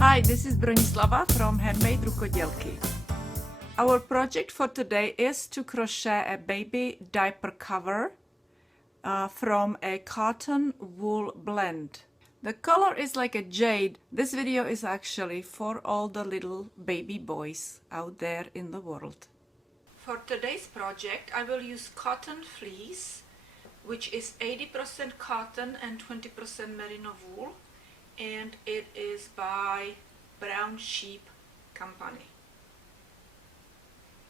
Hi, this is Bronislava from HandMadeRukodelky. Our project for today is to crochet a baby diaper cover from a cotton wool blend. The color is like a jade. This video is actually for all the little baby boys out there in the world. For today's project, I will use cotton fleece, which is 80% cotton and 20% merino wool, and it is by Brown Sheep Company.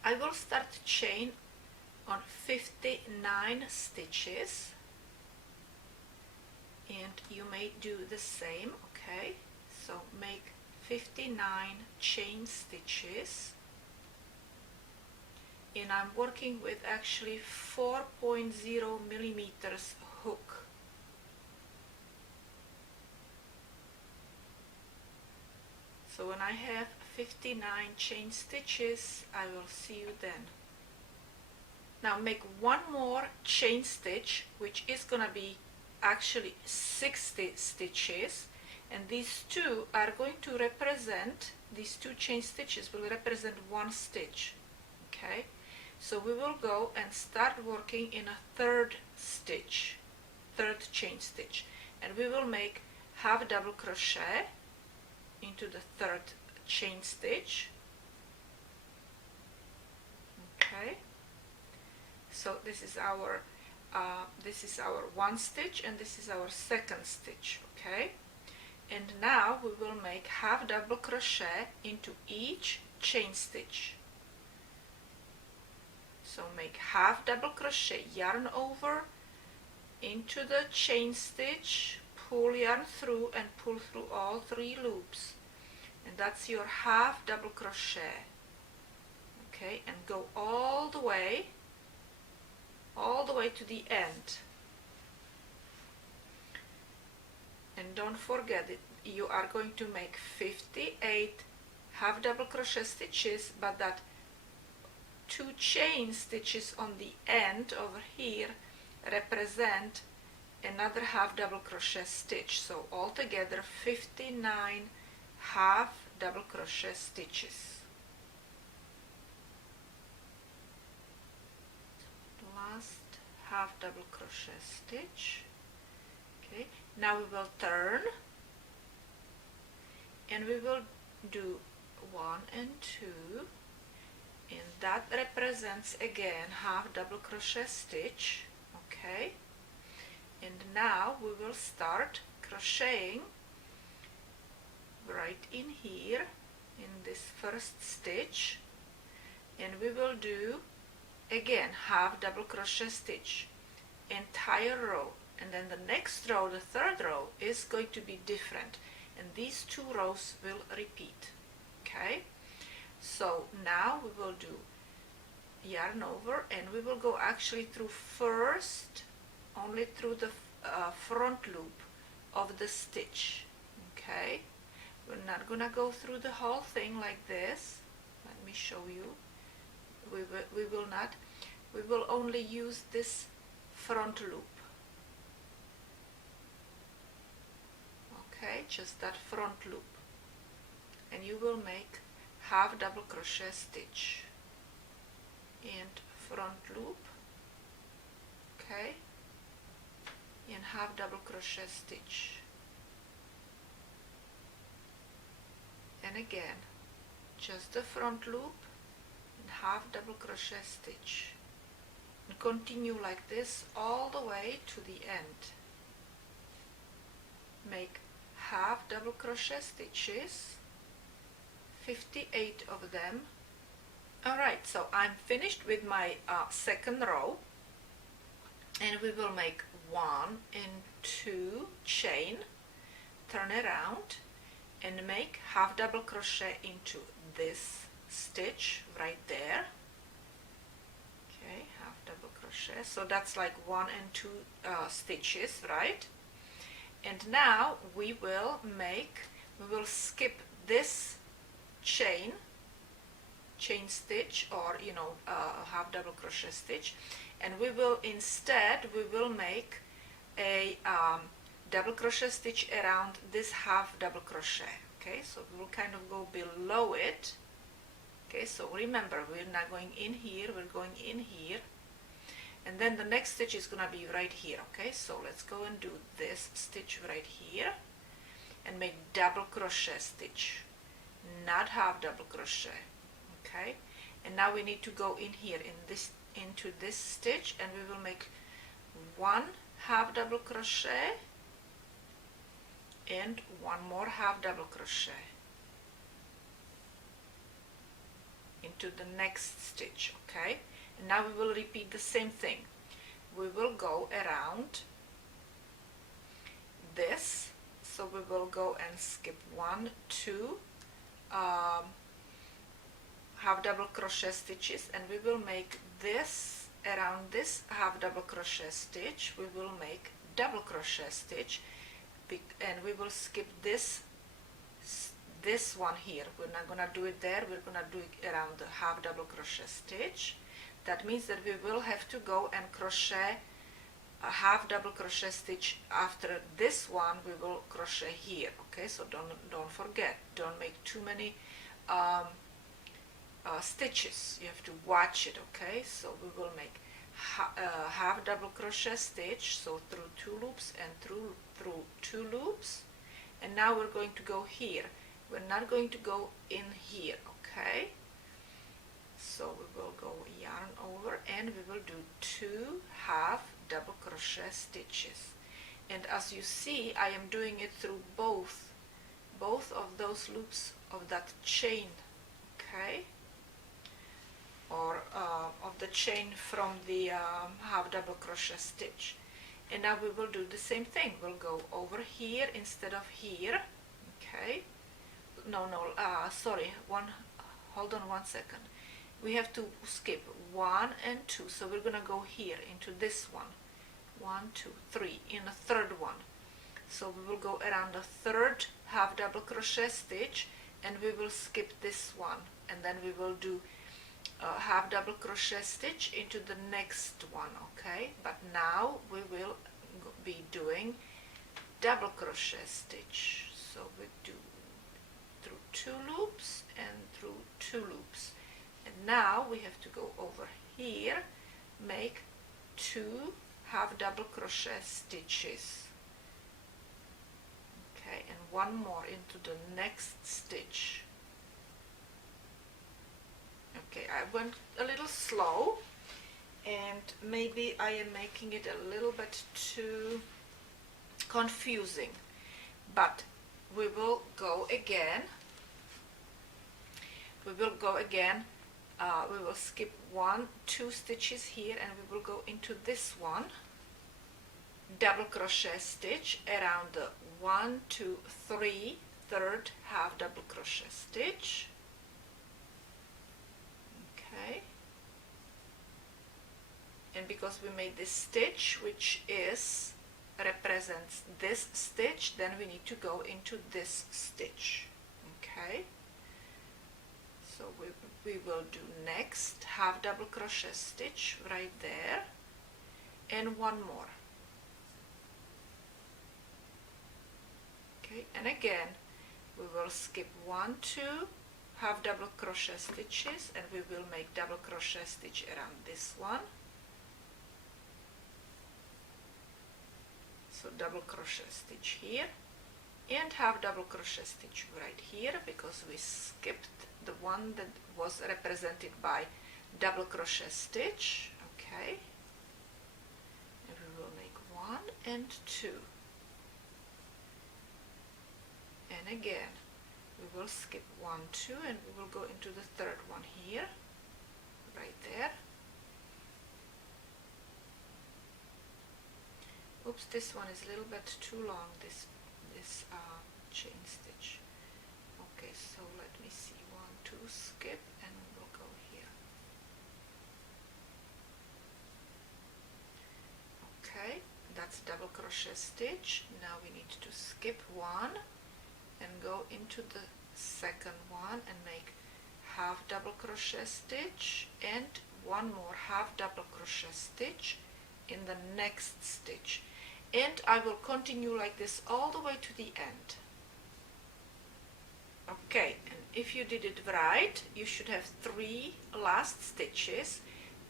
I will start chain on 59 stitches, and you may do the same. Okay, so make 59 chain stitches, and I'm working with actually 4.0 millimeters hook. So when I have 59 chain stitches, I will see you then. Now make one more chain stitch, which is gonna be actually 60 stitches, and these two are going to represent, these two chain stitches will represent one stitch. Okay, so we will go and start working in a third chain stitch, and we will make half double crochet into the third chain stitch. Okay, so this is our one stitch, and this is our second stitch. Okay, and now we will make half double crochet into each chain stitch. So make half double crochet, yarn over into the chain stitch, pull yarn through and pull through all 3 loops, and that's your half double crochet. Okay, and go all the way to the end, and don't forget it, you are going to make 58 half double crochet stitches, but that 2 chain stitches on the end over here represent another half double crochet stitch. So altogether 59 half double crochet stitches. Last half double crochet stitch. Okay, now we will turn, and we will do 1 and 2, and that represents again half double crochet stitch. Okay, and now we will start crocheting right in here in this first stitch, and we will do again half double crochet stitch entire row, and then the next row, the third row, is going to be different, and these 2 rows will repeat. Okay, so now we will do yarn over, and we will go actually through first only through the front loop of the stitch. Okay, we're not gonna go through the whole thing like this. Let me show you. We will not. We will only use this front loop. Okay, just that front loop, and you will make half double crochet stitch and front loop. Okay, and half double crochet stitch, and again just the front loop and half double crochet stitch, and continue like this all the way to the end. Make half double crochet stitches, 58 of them. Alright, so I'm finished with my second row, and we will make 1 and 2 chain, turn around, and make half double crochet into this stitch right there. Okay, half double crochet, so that's like 1 and 2 stitches, right? And now we will skip this chain stitch, or half double crochet stitch, and we will make a double crochet stitch around this half double crochet. Okay, so we will kind of go below it. Okay, so remember, we're not going in here, we're going in here, and then the next stitch is gonna be right here. Okay, so let's go and do this stitch right here and make double crochet stitch, not half double crochet. Okay, and now we need to go in here into this stitch, and we will make one half double crochet and one more half double crochet into the next stitch. Okay, and now we will repeat the same thing. We will go around this, so we will go and skip 1, 2 half double crochet stitches, and we will make this around this half double crochet stitch. We will make double crochet stitch, and we will skip this one here. We're not gonna do it there, we're gonna do it around the half double crochet stitch. That means that we will have to go and crochet a half double crochet stitch after this one. We will crochet here. Okay, so don't forget, don't make too many stitches. You have to watch it. Okay, so we will make half double crochet stitch, so through 2 loops and through 2 loops, and now we're going to go here. We're not going to go in here. Okay, so we will go yarn over and we will do 2 half double crochet stitches, and as you see, I am doing it through both of those loops of that chain. Okay, or of the chain from the half double crochet stitch. And now we will do the same thing. We'll go over here instead of here. Okay, sorry, hold on 1 second. We have to skip 1 and 2, so we're gonna go here into this one. 1, 2, 3 in a third one. So we will go around the third half double crochet stitch, and we will skip this one, and then we will do half double crochet stitch into the next one. Okay, but now we will be doing double crochet stitch, so we do through 2 loops and through 2 loops, and now we have to go over here, make 2 half double crochet stitches. Okay, and one more into the next stitch. Okay, I went a little slow, and maybe I am making it a little bit too confusing, but we will go again. We will go again. We will skip 1, 2 stitches here, and we will go into this one, double crochet stitch around the 1, 2, 3 third half double crochet stitch. Okay, and because we made this stitch, which represents this stitch, then we need to go into this stitch. Okay, so we will do next half double crochet stitch right there, and one more. Okay, and again we will skip 1, 2 half double crochet stitches, and we will make double crochet stitch around this one. So double crochet stitch here and half double crochet stitch right here, because we skipped the one that was represented by double crochet stitch. Okay, and we will make 1 and 2, and again we will skip 1, 2, and we will go into the third one here, right there. Oops, this one is a little bit too long, this chain stitch. Okay, so let me see, 1, 2, skip, and we'll go here. Okay, that's double crochet stitch. Now we need to skip 1 and go into the second one and make half double crochet stitch and one more half double crochet stitch in the next stitch, and I will continue like this all the way to the end. Okay, and if you did it right, you should have 3 last stitches,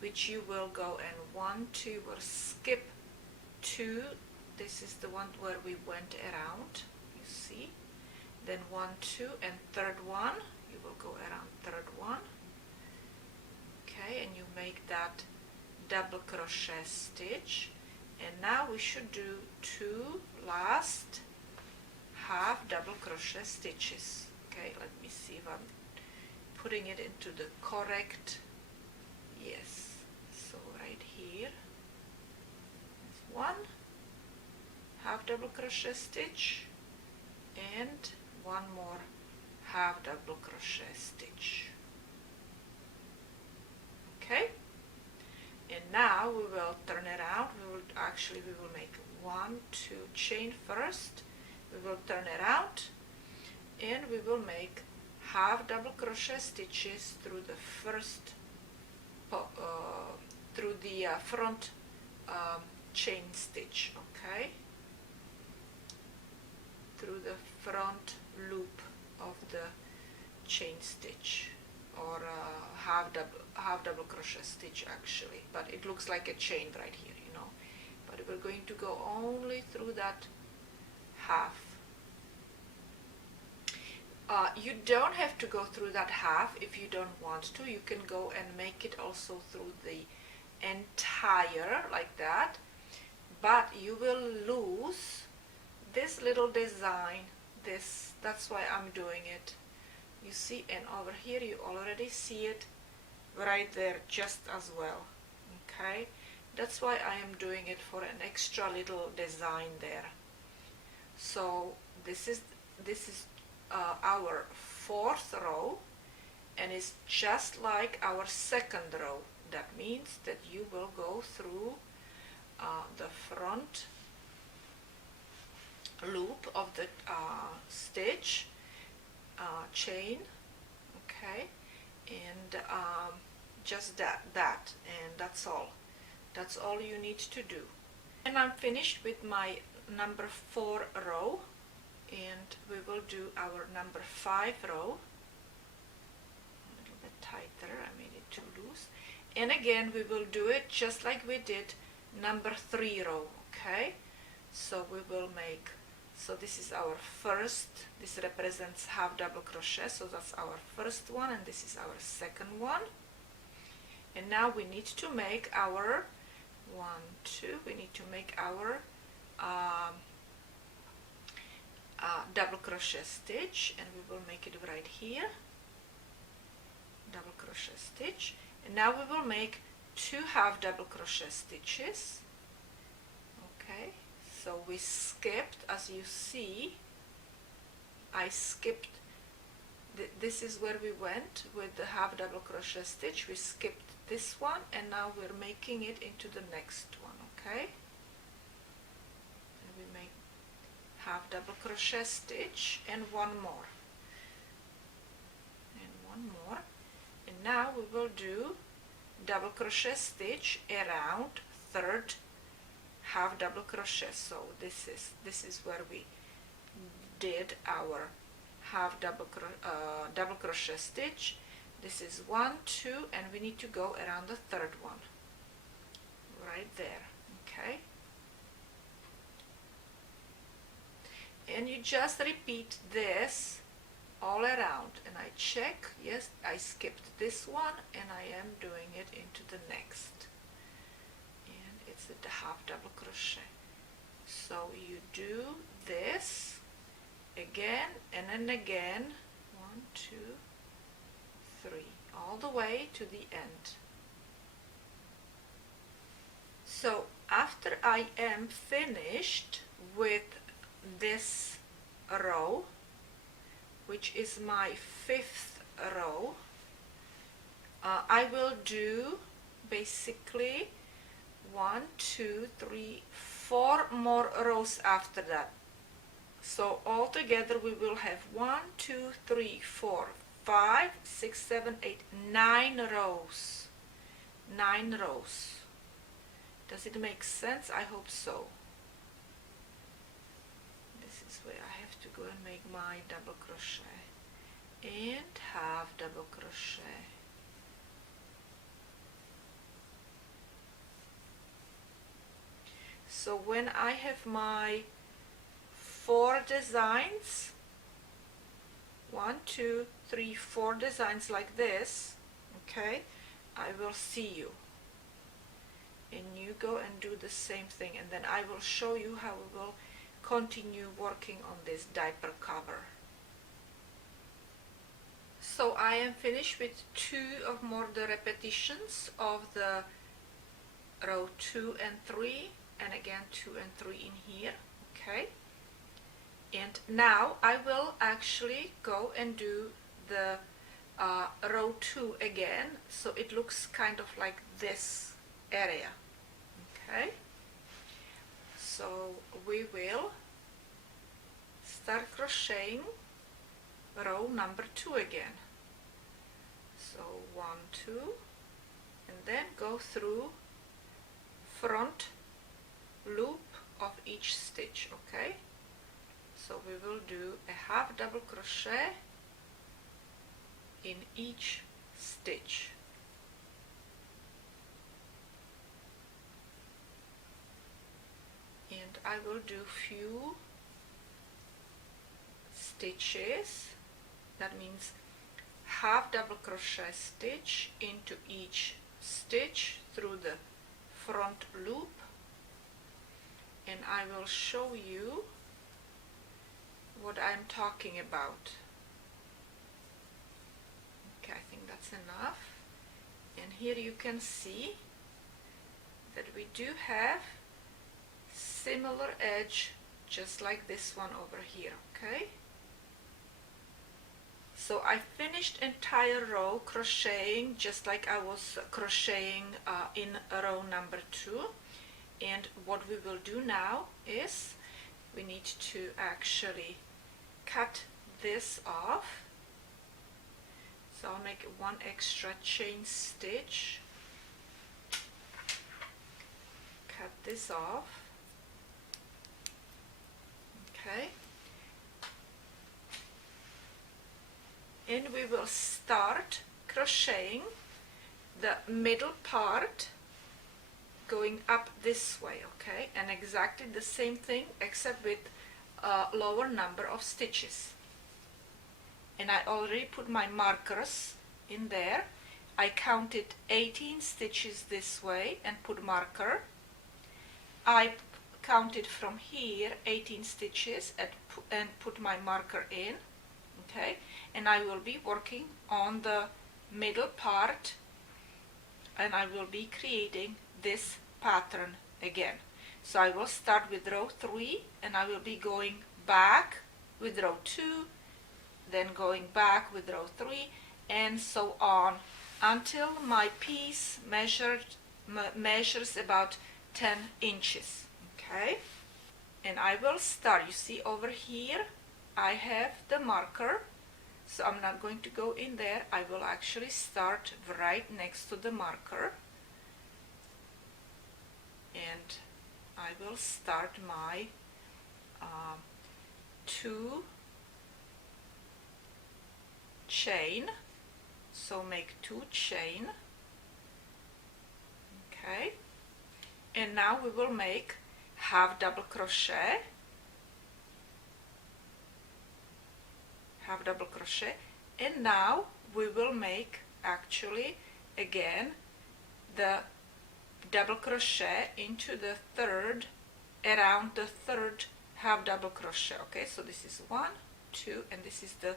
which you will go and 1, 2, will skip 2. This is the one where we went around, you see. Then 1, 2, and third one, you will go around third one. Okay, and you make that double crochet stitch. And now we should do 2 last half double crochet stitches. Okay, let me see if I'm putting it into the correct, yes, so right here is 1 half double crochet stitch and 1 more half double crochet stitch. Okay, and now we will turn it out. We will make 1, 2 chain first. We will turn it out and we will make half double crochet stitches through the first front chain stitch. Okay, through the front loop of the chain stitch, or half double crochet stitch actually, but it looks like a chain right here, you know, but we're going to go only through that half. You don't have to go through that half if you don't want to. You can go and make it also through the entire like that, but you will lose this little design. That's why I'm doing it, you see, and over here you already see it right there just as well. Okay, that's why I am doing it for an extra little design there. So this is our 4th row, and it's just like our 2nd row. That means that you will go through the front loop of the stitch chain, okay, and just that, and that's all you need to do. And I'm finished with my number 4 row, and we will do our number 5 row. A little bit tighter, I made it too loose. And again we will do it just like we did number 3 row. Okay, so we will make, so this is our first, this represents half double crochet, so that's our first one, and this is our second one. And now we need to make our 1, 2, we need to make our double crochet stitch, and we will make it right here, double crochet stitch, and now we will make 2 half double crochet stitches. Okay, so we skipped, as you see, I skipped, this is where we went with the half double crochet stitch, we skipped this one, and now we're making it into the next one. Okay, and we make half double crochet stitch and 1 more, and 1 more, and now we will do double crochet stitch around 3rd half double crochet. So this is where we did our half double crochet stitch. This is 1, 2, and we need to go around the 3rd one right there. Okay, and you just repeat this all around, and I check, yes, I skipped this one and I am doing it into the next, and it's at the half double crochet. So you do this again and then again, 1, 2, 3, all the way to the end. So after I am finished with this row, which is my 5th row, I will do basically 1, 2, 3, 4 more rows after that. So altogether we will have 1, 2, 3, 4, 5, 6, 7, 8, 9 rows. 9 rows. Does it make sense? I hope so. This is where I have to go and make my double crochet. and half double crochet. So when I have my 4 designs, 1, 2, 3, 4 designs like this, okay, I will see you, and you go and do the same thing, and then I will show you how we will continue working on this diaper cover. So I am finished with 2 of more the repetitions of the row 2 and 3, and again 2 and 3 in here, okay. And now I will actually go and do the row 2 again, so it looks kind of like this area, okay. So we will start crocheting row number 2 again. So 1, 2, and then go through front loop of each stitch, okay. So we will do a half double crochet in each stitch. And I will do few stitches, that means half double crochet stitch into each stitch through the front loop, and I will show you what I'm talking about. Okay, I think that's enough. And here you can see that we do have similar edge just like this one over here, okay. So I finished entire row crocheting just like I was crocheting in row number 2, and what we will do now is we need to actually cut this off. So I'll make 1 extra chain stitch, cut this off, okay, and we will start crocheting the middle part going up this way, okay, and exactly the same thing except with a lower number of stitches. And I already put my markers in there. I counted 18 stitches this way and put marker. I counted from here 18 stitches and put my marker in, okay, and I will be working on the middle part, and I will be creating this pattern again. So I will start with row 3, and I will be going back with row 2, then going back with row 3, and so on until my piece measures about 10 inches, okay. And I will start, you see over here I have the marker, so I'm not going to go in there. I will actually start right next to the marker, and I will start my 2 chain, so make 2 chain, okay, and now we will make half double crochet, and now we will make actually again the double crochet into the third, around the third half double crochet, okay. So this is 1, 2, and this is the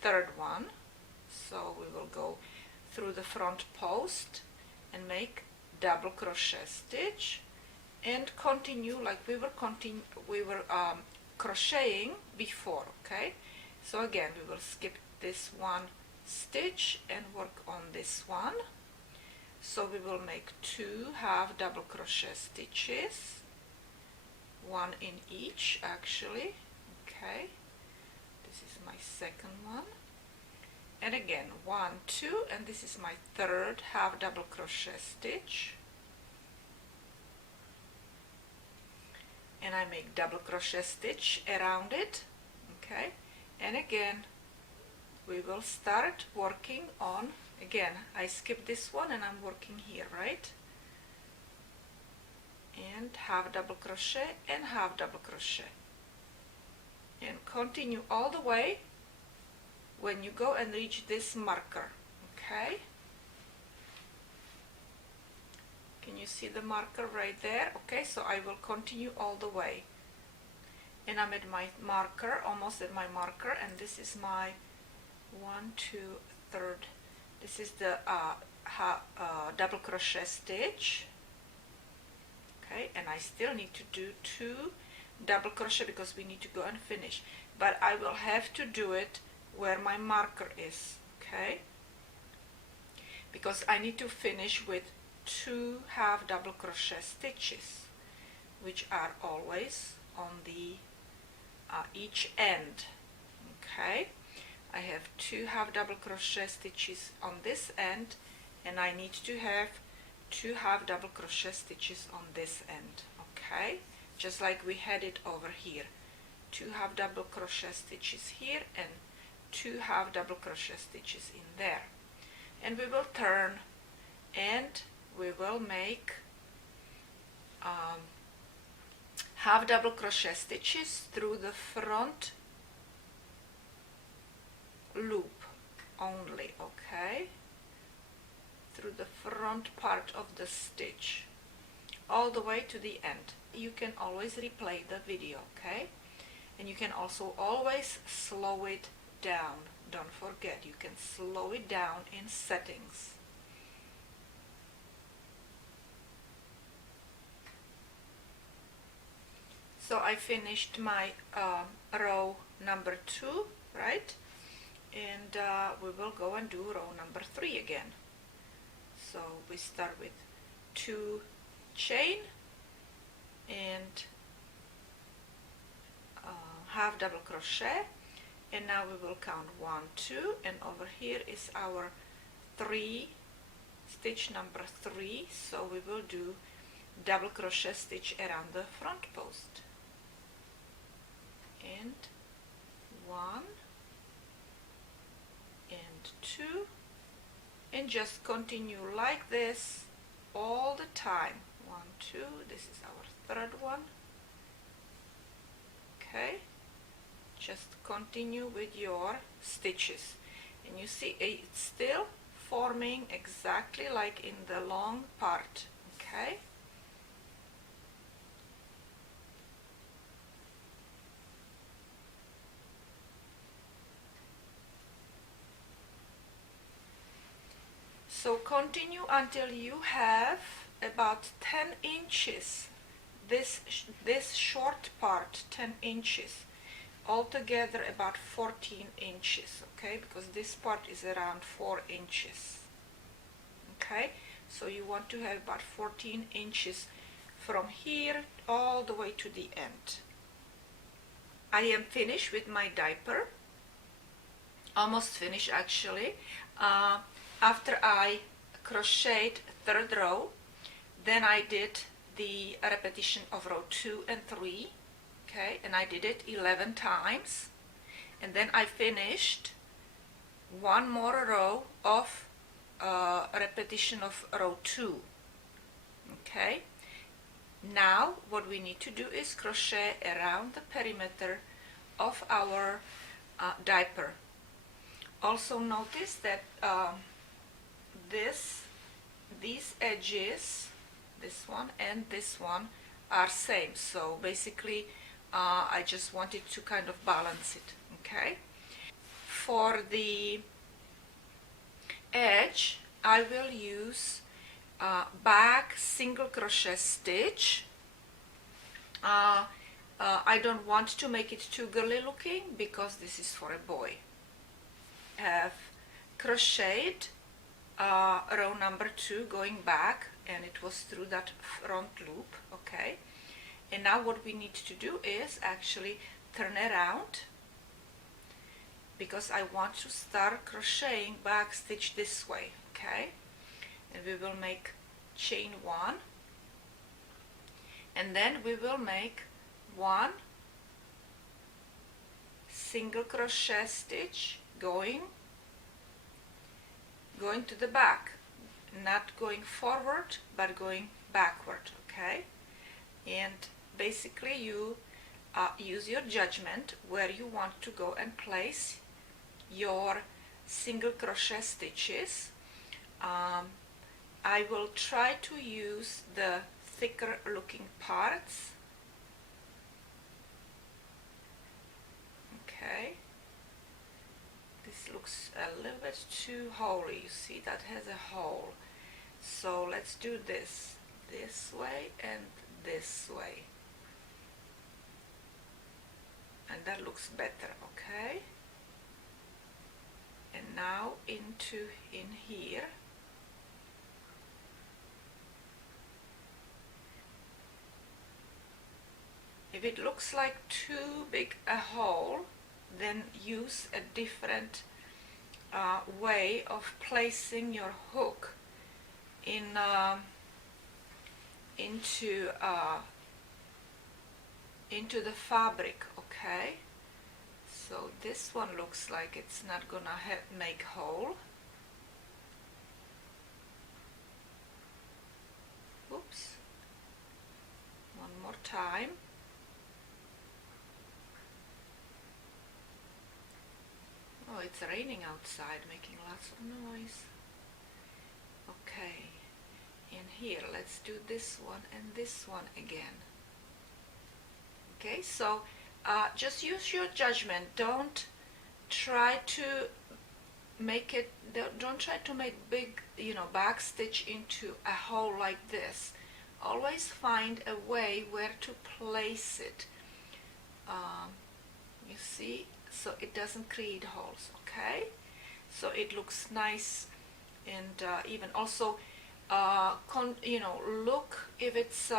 third one. So we will go through the front post and make double crochet stitch and continue like we were crocheting before, okay. So again we will skip this 1 stitch and work on this one. So we will make 2 half double crochet stitches, 1 in each actually, okay. This is my second one, and again 1, 2, and this is my third half double crochet stitch, and I make double crochet stitch around it, okay, and again we will start working on, again, I skipped this one and I'm working here, right? And half double crochet and half double crochet, and continue all the way when you go and reach this marker. Okay, can you see the marker right there? Okay, so I will continue all the way, and I'm at my marker, almost at my marker, and this is my 1, 2, 3rd. This is the double crochet stitch. Okay, and I still need to do 2 double crochet because we need to go and finish, but I will have to do it where my marker is. Okay, because I need to finish with 2 half double crochet stitches, which are always on the each end. Okay, I have 2 half double crochet stitches on this end, and I need to have 2 half double crochet stitches on this end. Okay, just like we had it over here, 2 half double crochet stitches here and 2 half double crochet stitches in there, and we will turn and we will make half double crochet stitches through the front loop only. Okay, through the front part of the stitch all the way to the end. You can always replay the video, okay, and you can also always slow it down. Don't forget, you can slow it down in settings. So I finished my row number 2, right, and we will go and do row number 3 again. So we start with 2 chain and half double crochet, and now we will count 1, 2, and over here is our 3, stitch number 3, so we will do double crochet stitch around the front post, and 1 and 2, and just continue like this all the time. 1, 2, this is our 3rd one. Okay, just continue with your stitches, and you see it's still forming exactly like in the long part. Okay, so continue until you have about 10 inches, this short part 10 inches, altogether about 14 inches, okay, because this part is around 4 inches. Okay, so you want to have about 14 inches from here all the way to the end. I am finished with my diaper, almost finished actually. After I crocheted 3rd row, then I did the repetition of row 2 and 3, okay, and I did it 11 times, and then I finished 1 more row of repetition of row 2. Okay, now what we need to do is crochet around the perimeter of our diaper. Also notice that these edges, this one and this one, are same, so basically I just wanted to kind of balance it. Okay, for the edge I will use back single crochet stitch. I don't want to make it too girly looking because this is for a boy. I have crocheted row number 2 going back, and it was through that front loop. Okay, and now what we need to do is actually turn around, because I want to start crocheting back stitch this way. Okay, and we will make chain 1, and then we will make 1 single crochet stitch going to the back, not going forward but going backward, okay? And basically you use your judgment where you want to go and place your single crochet stitches. I will try to use the thicker looking parts. Okay, this looks a little bit too holy. You see that has a hole, so let's do this way and this way, and that looks better. Okay, and now in here. If it looks like too big a hole, then use a different way of placing your hook in into the fabric. Okay, so this one looks like it's not gonna make hole. Oops, one more time. Oh, it's raining outside, making lots of noise. Okay, and here, let's do this one and this one again. Okay, so just use your judgment. Don't try to make it, don't try to make big, back stitch into a hole like this. Always find a way where to place it. You see? So it doesn't create holes. Okay, so it looks nice and even. Also look if it's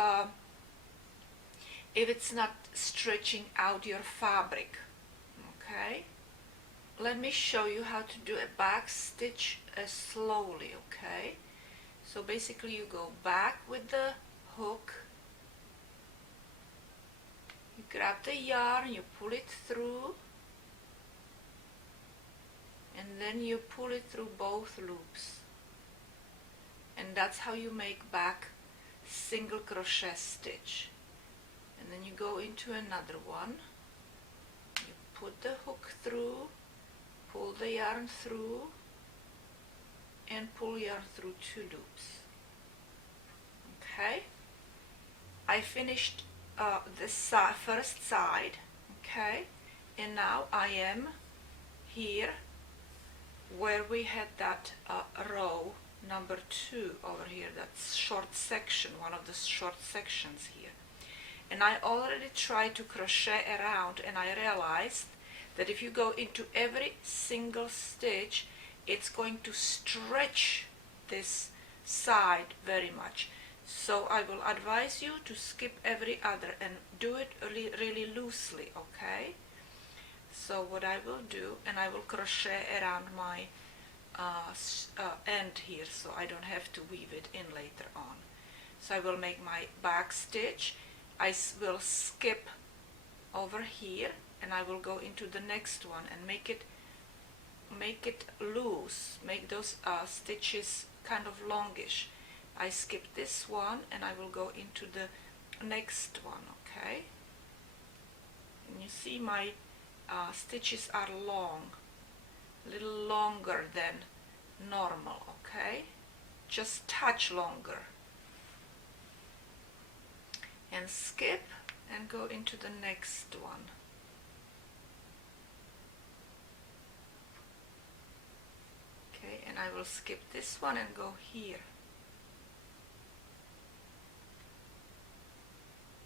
not stretching out your fabric. Okay, let me show you how to do a back stitch slowly. Okay, so basically you go back with the hook, you grab the yarn, you pull it through, and then you pull it through both loops, and that's how you make back single crochet stitch. And then you go into another one, you put the hook through, pull the yarn through, and pull yarn through 2 loops. Okay, I finished this first side. Okay, and now I am here where we had that row number 2 over here, that short section, one of the short sections here. And I already tried to crochet around, and I realized that if you go into every single stitch, it's going to stretch this side very much. So I will advise you to skip every other and do it really loosely. Okay, so what I will do, and I will crochet around my end here, so I don't have to weave it in later on. So I will make my back stitch, I will skip over here, and I will go into the next one and make it loose, make those stitches kind of longish. I skip this one and I will go into the next one. Okay, and you see my stitches are long, a little longer than normal. Okay, just touch longer, and skip and go into the next one. Okay, and I will skip this one and go here,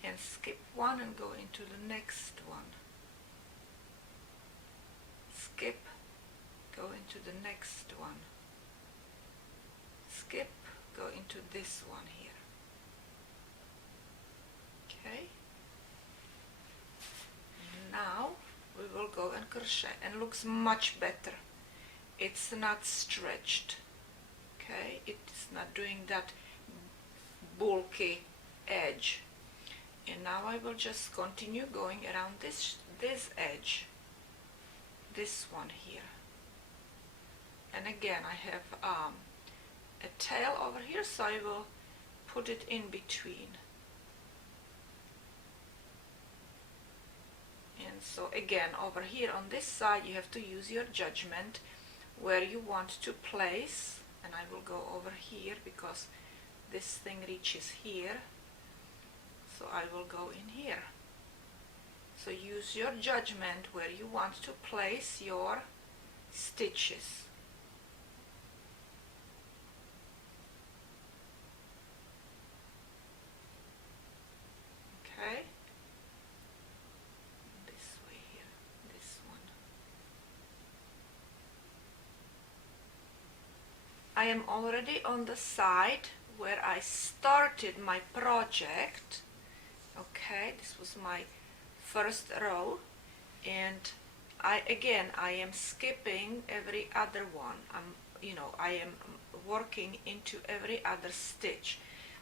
and skip one and go into the next one, skip, go into the next one, skip, go into this one here. Okay, now we will go and crochet, and looks much better. It's not stretched. Okay, it's not doing that bulky edge. And now I will just continue going around this edge, this one here. and again I have a tail over here, so I will put it in between. And so again, over here on this side you have to use your judgment where you want to place, and I will go over here because this thing reaches here, so I will go in here. So use your judgment where you want to place your stitches. Okay, this way here, this one. I am already on the side where I started my project. Okay, this was my first row, and I am skipping every other one. I am working into every other stitch.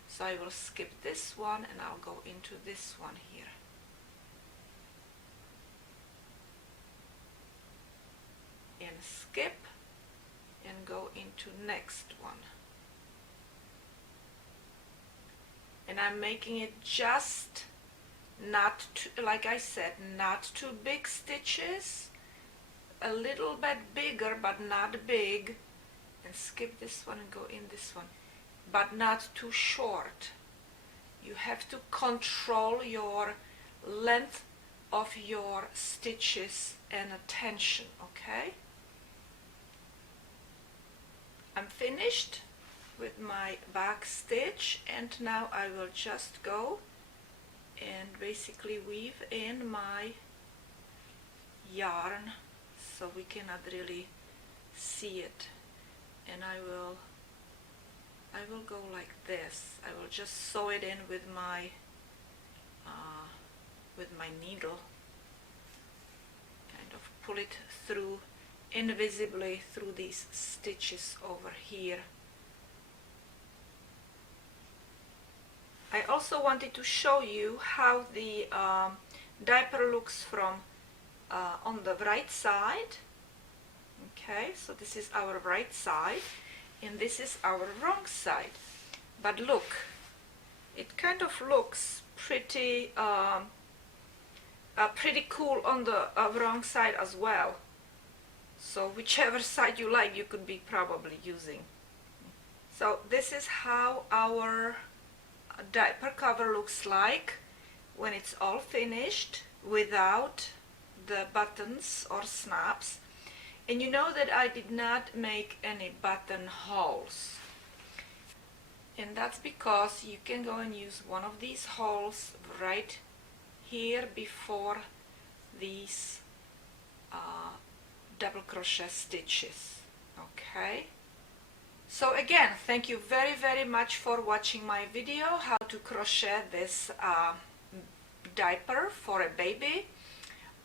So I will skip this one and I'll go into this one here. And skip and go into next one. And I'm making it just not too, like I said, not too big stitches, a little bit bigger but not big, and skip this one and go in this one, but not too short. You have to control your length of your stitches and attention, okay? I'm finished with my back stitch, and now I will just go and basically weave in my yarn so we cannot really see it, and I will go like this. I will just sew it in with my needle, kind of pull it through invisibly through these stitches over here. I also wanted to show you how the diaper looks from on the right side. Okay, so this is our right side and this is our wrong side. But look, it kind of looks pretty pretty cool on the wrong side as well. So whichever side you like, you could be probably using. So this is how our diaper cover looks like when it's all finished without the buttons or snaps. And you know that I did not make any button holes, and that's because you can go and use one of these holes right here before these double crochet stitches. Okay, so again, thank you very, very much for watching my video how to crochet this diaper for a baby.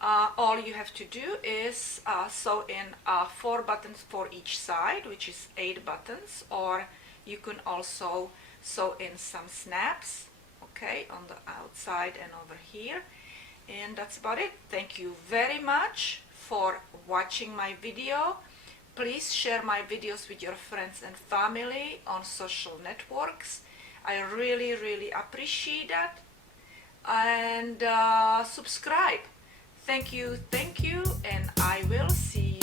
All you have to do is sew in 4 buttons for each side, which is 8 buttons, or you can also sew in some snaps, okay, on the outside and over here. And that's about it. Thank you very much for watching my video. Please share my videos with your friends and family on social networks. I really, really appreciate that. And subscribe. Thank you, and I will see you